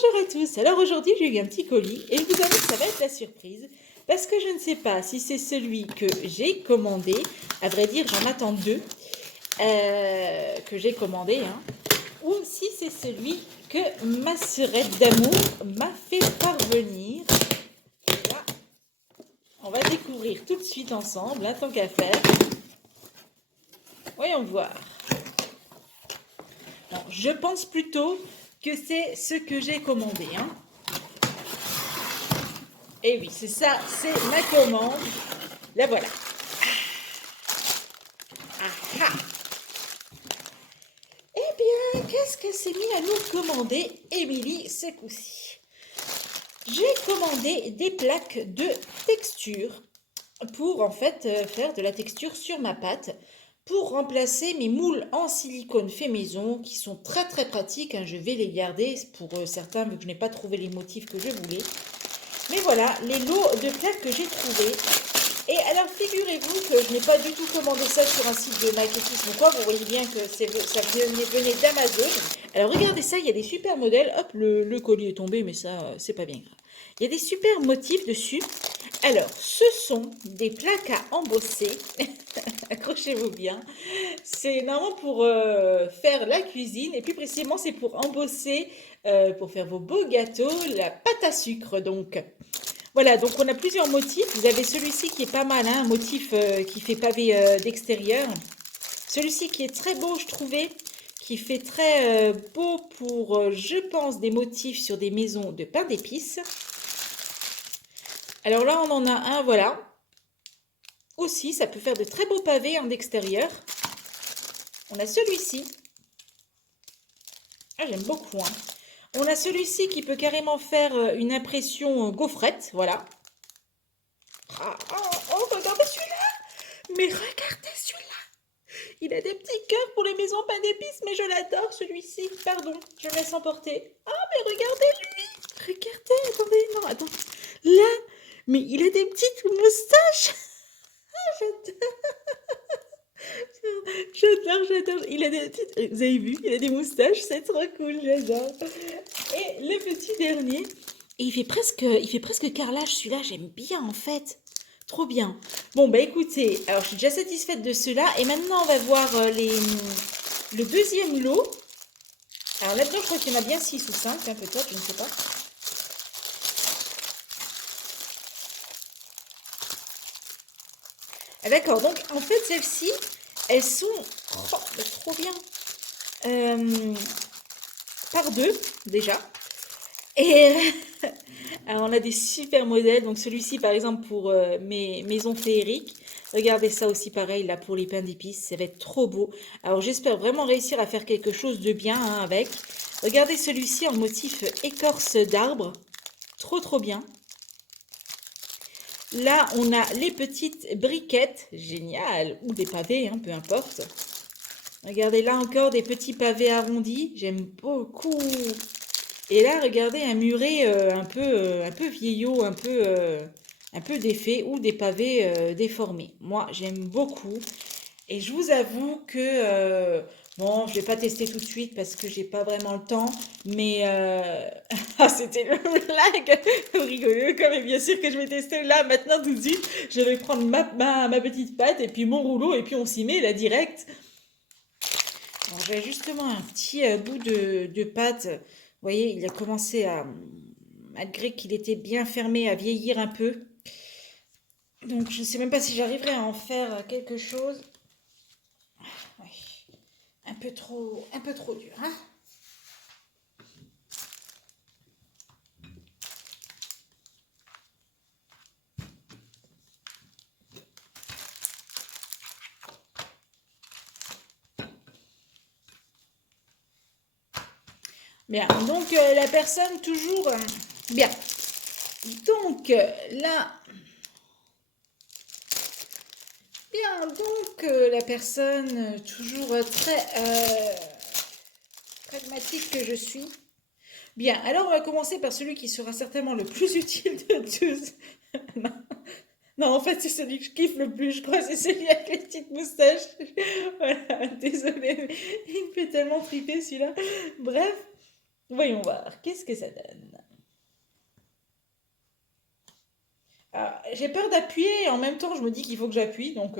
Bonjour à tous, alors aujourd'hui j'ai eu un petit colis et je vous avoue que ça va être la surprise parce que je ne sais pas si c'est celui que j'ai commandé, à vrai dire j'en attends deux que j'ai commandé, hein, ou si c'est celui que ma sœurette d'amour m'a fait parvenir. Là, on va découvrir tout de suite ensemble, hein, tant qu'à faire. Voyons voir. Bon, je pense plutôt que c'est ce que j'ai commandé, hein. Et oui, c'est ça, c'est ma commande. La voilà. Ah, ah. Eh bien, qu'est-ce qu'elle s'est mis à nous commander, Émilie, ce coup-ci? J'ai commandé des plaques de texture pour en fait faire de la texture sur ma pâte pour remplacer mes moules en silicone fait maison qui sont très très pratiques, hein. Je vais les garder pour certains vu que je n'ai pas trouvé les motifs que je voulais. Mais voilà, les lots de plaques que j'ai trouvés. Et alors, figurez-vous que je n'ai pas du tout commandé ça sur un site de maquettisme ou quoi. Vous voyez bien que ça venait d'Amazon. Alors, regardez ça, il y a des super modèles. Hop, le colis est tombé, mais ça, c'est pas bien grave. Il y a des super motifs dessus. Alors, ce sont des plaques à embosser. Accrochez-vous bien. C'est normalement pour faire la cuisine. Et plus précisément, c'est pour embosser, pour faire vos beaux gâteaux, la pâte à sucre. Donc, voilà, donc on a plusieurs motifs. Vous avez celui-ci qui est pas mal, hein, un motif qui fait pavé d'extérieur. Celui-ci qui est très beau, je trouvais, qui fait très beau pour, je pense, des motifs sur des maisons de pain d'épices. Alors là, on en a un, voilà. Aussi, ça peut faire de très beaux pavés en extérieur. On a celui-ci. Ah, j'aime beaucoup, hein. On a celui-ci qui peut carrément faire une impression gaufrette, voilà. Oh, regardez celui-là! Mais regardez celui-là! Il a des petits cœurs pour les maisons pain d'épices, mais je l'adore celui-ci. Pardon, je me laisse emporter. Oh, mais regardez lui! Regardez, attendez, non, attends. Là, mais il a des petites moustaches. Ah, j'adore. Il a des petites... Vous avez vu, il a des moustaches, c'est trop cool, j'adore. Et le petit dernier, et il fait presque carrelage, celui-là, j'aime bien en fait. Trop bien. Bon, bah écoutez, alors je suis déjà satisfaite de cela. Et maintenant, on va voir le deuxième lot. Alors là-dedans, je crois qu'il y en a bien 6 ou 5, hein, peut-être, je ne sais pas. Ah, d'accord, donc en fait, celles-ci, elles sont trop bien. Par deux, déjà. Et alors, on a des super modèles. Donc, celui-ci, par exemple, pour mes maisons féeriques. Regardez ça aussi, pareil, là, pour les pains d'épices. Ça va être trop beau. Alors, j'espère vraiment réussir à faire quelque chose de bien, hein, avec. Regardez celui-ci en motif écorce d'arbre. Trop, trop bien. Là, on a les petites briquettes. Génial. Ou des pavés, hein, peu importe. Regardez là encore des petits pavés arrondis. J'aime beaucoup. Et là, regardez un muret un peu vieillot, un peu défait ou des pavés déformés. Moi, j'aime beaucoup. Et je vous avoue que, bon, je vais pas tester tout de suite parce que j'ai pas vraiment le temps. Mais, ah, c'était le blague. Vous rigolez quand même, bien sûr que je vais tester là, maintenant, tout de suite. Je vais prendre ma petite pâte et puis mon rouleau et puis on s'y met là direct. Alors, j'avais justement un petit bout de pâte. Vous voyez, il a commencé à, malgré qu'il était bien fermé, à vieillir un peu. Donc, je ne sais même pas si j'arriverai à en faire quelque chose. Ouais, un peu trop dur, hein. Bien, donc la personne toujours... bien. Donc, là... Bien, donc la personne toujours très pragmatique que je suis. Bien, alors on va commencer par celui qui sera certainement le plus utile de tous. Non, non, en fait, c'est celui que je kiffe le plus, je crois, c'est celui avec les petites moustaches. Voilà, désolée, mais il me fait tellement triper celui-là. Bref, Voyons voir, qu'est-ce que ça donne? Ah, j'ai peur d'appuyer et en même temps je me dis qu'il faut que j'appuie, donc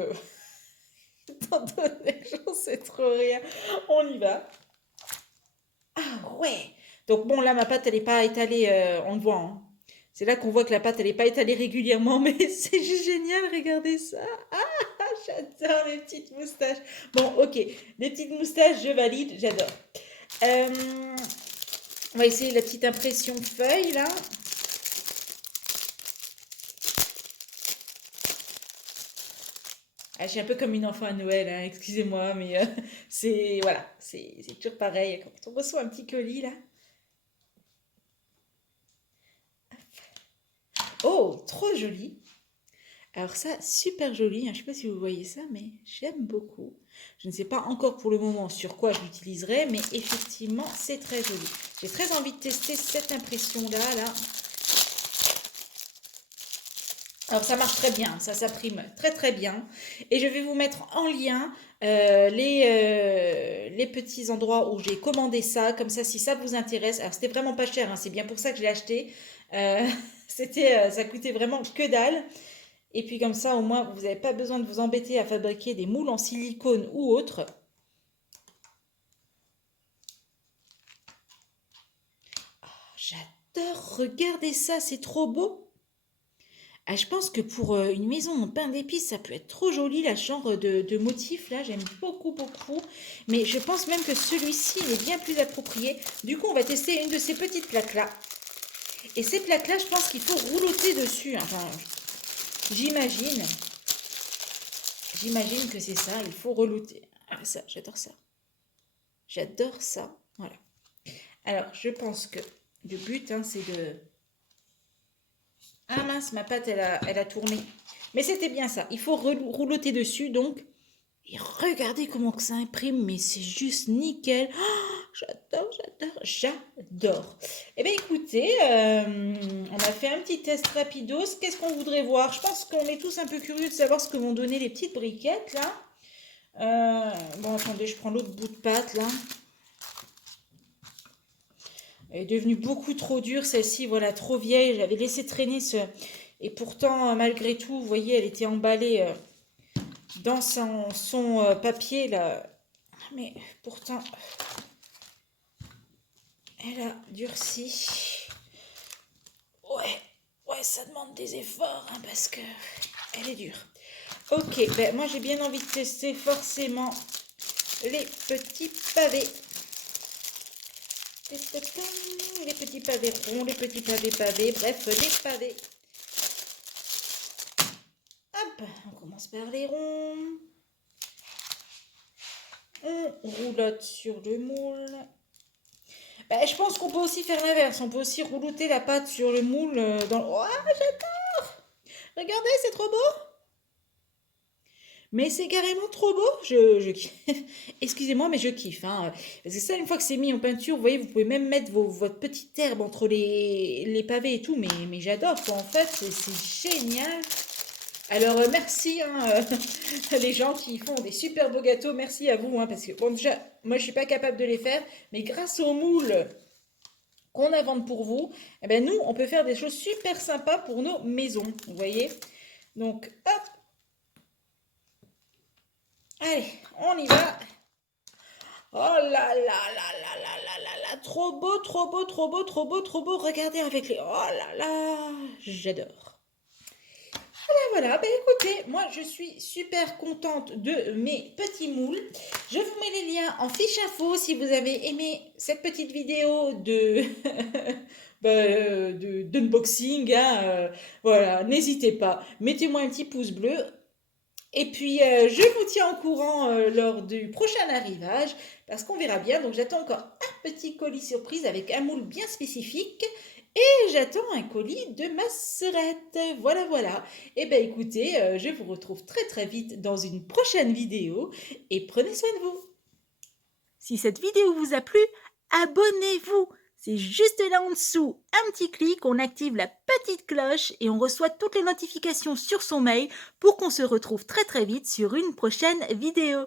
étant donné que j'en sais trop rien, on y va. Ah ouais! Donc bon, là, ma pâte, elle n'est pas étalée, on le voit, hein. C'est là qu'on voit que la pâte, elle n'est pas étalée régulièrement, mais c'est juste génial, regardez ça. Ah, j'adore les petites moustaches. Bon, ok, les petites moustaches, je valide, j'adore. On va essayer la petite impression feuille, là. Ah, je suis un peu comme une enfant à Noël, hein, excusez-moi, mais c'est voilà, c'est toujours pareil. Quand on reçoit un petit colis, là. Oh, trop joli! Alors ça, super joli, hein. Je ne sais pas si vous voyez ça, mais j'aime beaucoup. Je ne sais pas encore pour le moment sur quoi je l'utiliserai, mais effectivement, c'est très joli. J'ai très envie de tester cette impression-là, là. Alors ça marche très bien, ça s'imprime très très bien. Et je vais vous mettre en lien les petits endroits où j'ai commandé ça, comme ça si ça vous intéresse. Alors c'était vraiment pas cher, hein, c'est bien pour ça que je l'ai acheté. Euh, ça coûtait vraiment que dalle. Et puis comme ça au moins vous n'avez pas besoin de vous embêter à fabriquer des moules en silicone ou autre. J'adore, regardez ça, c'est trop beau. Ah, je pense que pour une maison en pain d'épices, ça peut être trop joli, la genre de motif, là, j'aime beaucoup, beaucoup. Mais je pense même que celui-ci, il est bien plus approprié. Du coup, on va tester une de ces petites plaques-là. Et ces plaques-là, je pense qu'il faut rouloter dessus. Enfin, j'imagine. J'imagine que c'est ça, il faut relouter. Ah, ça, j'adore ça. J'adore ça. Voilà. Alors, je pense que le but, hein, c'est de... Ah mince, ma pâte, elle a tourné. Mais c'était bien ça. Il faut rouloter dessus, donc. Et regardez comment que ça imprime, mais c'est juste nickel. Oh, j'adore, j'adore, j'adore. Eh bien, écoutez, on a fait un petit test rapidos. Qu'est-ce qu'on voudrait voir? Je pense qu'on est tous un peu curieux de savoir ce que vont donner les petites briquettes, là. Bon, attendez, je prends l'autre bout de pâte, là. Elle est devenue beaucoup trop dure, celle-ci, voilà, trop vieille. J'avais laissé traîner ce... Et pourtant, malgré tout, vous voyez, elle était emballée dans son papier, là. Mais pourtant, elle a durci. Ouais, ouais, ça demande des efforts, hein, parce que elle est dure. Ok, ben moi j'ai bien envie de tester forcément les petits pavés. Les petits pavés ronds, les petits pavés, bref, les pavés. Hop, on commence par les ronds. On roulotte sur le moule. Ben, je pense qu'on peut aussi faire l'inverse. On peut aussi rouloter la pâte sur le moule. Oh, j'adore! Regardez, c'est trop beau! Mais c'est carrément trop beau. Je kiffe. Excusez-moi, mais je kiffe, hein. Parce que ça, une fois que c'est mis en peinture, vous voyez, vous pouvez même mettre votre petite herbe entre les pavés et tout. Mais j'adore, quoi. En fait, c'est génial. Alors, merci, hein, les gens qui font des super beaux gâteaux. Merci à vous, hein, parce que, bon, déjà, moi, je suis pas capable de les faire. Mais grâce au moule qu'on invente pour vous, eh ben, nous, on peut faire des choses super sympas pour nos maisons. Vous voyez? Donc, hop. Allez, on y va. Oh là là là là là là là là, trop beau, trop beau, trop beau, trop beau, trop beau. Regardez avec les... Oh là là, j'adore. Voilà, ben écoutez, moi je suis super contente de mes petits moules. Je vous mets les liens en fiche info si vous avez aimé cette petite vidéo de d'unboxing, hein, voilà, n'hésitez pas, mettez-moi un petit pouce bleu. Et puis, je vous tiens au courant lors du prochain arrivage, parce qu'on verra bien. Donc, j'attends encore un petit colis surprise avec un moule bien spécifique. Et j'attends un colis de ma sœurette. Voilà, voilà. Et bien, écoutez, je vous retrouve très très vite dans une prochaine vidéo. Et prenez soin de vous. Si cette vidéo vous a plu, abonnez-vous. C'est juste là en dessous, un petit clic, on active la petite cloche et on reçoit toutes les notifications sur son mail pour qu'on se retrouve très très vite sur une prochaine vidéo.